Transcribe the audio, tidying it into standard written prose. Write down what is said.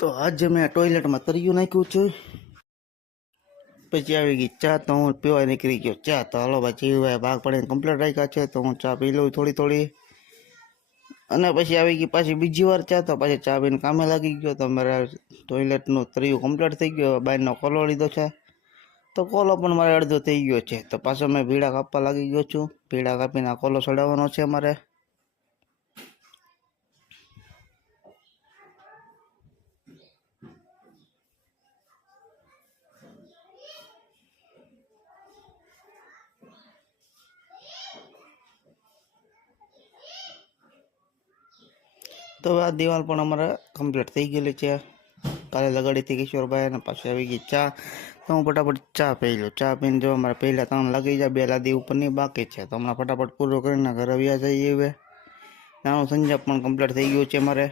તો આજે મેં ટોયલેટમાં તરિયું નાખ્યું છે, પછી આવી ગઈ ચા, તો હું પીવા નીકળી ગયો ચા. તો હાલો ભાઈ જીવભાઈ ભાગ પડીને કમ્પ્લીટ રાખ્યા છે, તો હું ચા પી લઉં થોડી થોડી. અને પછી આવી ગઈ પાછી બીજી વાર ચા, તો પાછી ચા પીને કામે લાગી ગયો. તો મારે ટોયલેટનું તરિયું કમ્પ્લીટ થઈ ગયો. બહારનો કોલો લીધો છે, તો કોલો પણ મારે અડધો થઈ ગયો છે. તો પાછો મેં ભીડા કાપવા લાગી ગયો છું. ભીડા કાપીને આ કોલો ચડાવવાનો છે મારે. તો આ દિવાલ પણ અમારે કમ્પ્લીટ થઈ ગયેલી છે. કાલે લગાડી હતી કિશોરભાઈ, અને પાછી આવી ગઈ ચા. તો હું ફટાફટ ચા પી લઉં. ચા પીને જો અમારે પહેલાં 3 લાગી જાય, 2 લાદી ઉપરની બાકી છે. તો હમણાં ફટાફટ પૂરો કરીને ઘરે આવ્યા જઈએ. હવે નાનું સંજાપ પણ કમ્પ્લીટ થઈ ગયું છે મારે.